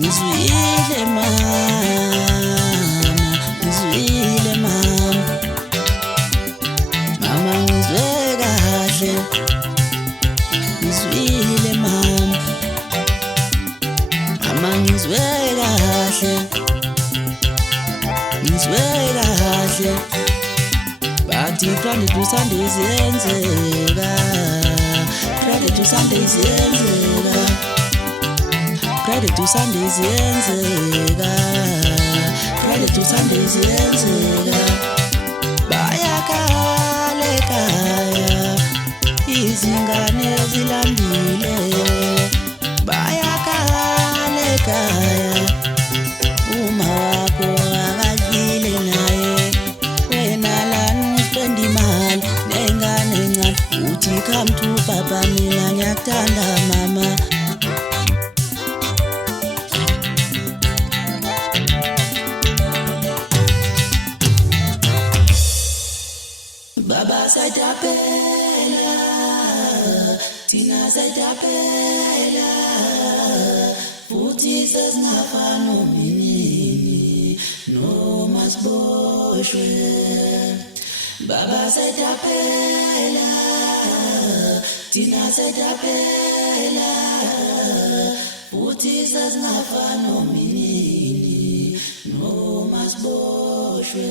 ngizwile mama, mama ngizwe kahle, ngizwile mama, mama ngizwe kahle, ngizwe kahle. Bathi Friday to Sunday ziyenzeka, Friday to Sunday ziyenzeka, Friday to Sunday ziyenzeka, Friday to Sunday ziyenzeka. Bayakhala ekhaya izingane zilambile, bayakhala ekhaya uma wakho akadlile naye. Wena lana uspendi imali nengane encane, uthi come to papa mina ngiyakuthanda mama. Baba Syazitapela, thina Syazitapela, futhi sesingafani nomini noma siboshwe. Baba Syazitapela, thina Syazitapela, futhi sesingafani nomini noma siboshwe.